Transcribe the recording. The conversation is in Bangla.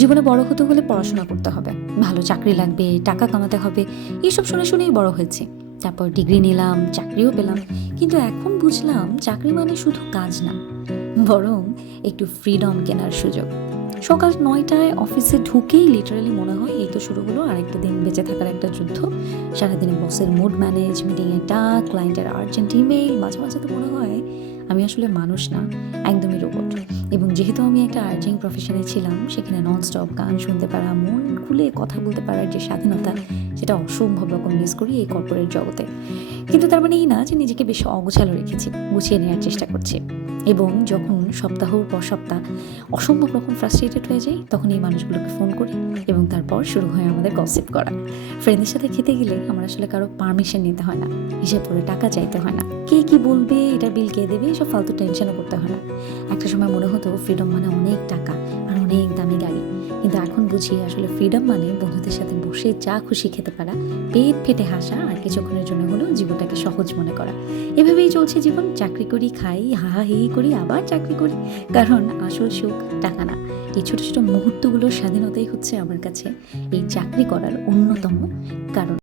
জীবনে বড় হতে হলে পড়াশোনা করতে হবে, ভালো চাকরি লাগবে, টাকা কামাতে হবে, এইসব শুনে শুনেই বড় হয়েছি। তারপর ডিগ্রি নিলাম, চাকরিও পেলাম। কিন্তু এখন বুঝলাম চাকরি মানে শুধু কাজ না, বরং একটু ফ্রিডম কেনার সুযোগ। সকাল 9টায় অফিসে ঢুকেই লিটারালি মনে হয় এই তো শুরু হলো আরেকটা দিন বেঁচে থাকার একটা যুদ্ধ। সারাদিনে বসের মুড ম্যানেজ, মিটিংয়ের ডাক, ক্লায়েন্টের আর্জেন্ট ইমেইল, মাঝে মাঝে তো মনে হয় আমি আসলে মানুষ না, একদমই রোবট। এবং যেহেতু আমি একটা আর্জিং প্রফেশনে ছিলাম, সেখানে ননস্টপ গান শুনতে পারা, মন খুলে কথা বলতে পারার যে স্বাধীনতা, সেটা অসম্ভব রকম মিস করি এই কর্পোরেট জগতে। কিন্তু তার মানে এই না যে নিজেকে বেশ অগোছালো রেখেছি, গুছিয়ে নেওয়ার চেষ্টা করছি। এবং যখন সপ্তাহর পর সপ্তাহ অসম্ভব রকম ফ্রাস্ট্রেটেড হয়ে যাই, তখন এই মানুষগুলোকে ফোন করি এবং তারপর শুরু হয় আমাদের গসিপ করা। ফ্রেন্ডের সাথে খেতে গেলে আমার আসলে কারো পারমিশন নিতে হয় না, হিসেব করে টাকা চাইতে হয় না, কে কি বলবে, এটার বিল কে দেবে, এসব ফালতু টেনশনও করতে হয় না। একটা সময় মনে হতো ফ্রিডম মানে অনেক টাকা আর অনেক দামি গাড়ি, কিন্তু এখন বুঝি আসলে ফ্রিডম মানে বন্ধুদের সাথে বসে যা খুশি খেতে পারা, পেট ফেটে হাসা আর কিছুক্ষণের জন্য হলেও জীবনটাকে সহজ মনে করা। এভাবেই চলছে জীবন। চাকরি করি, খাই, হাহা হি করি, আবার চাকরি করি। কারণ আসল সুখ টাকা না, এই ছোট ছোট মুহূর্তগুলোর স্বাধীনতাই হচ্ছে আমার কাছে এই চাকরি করার অন্যতম কারণ।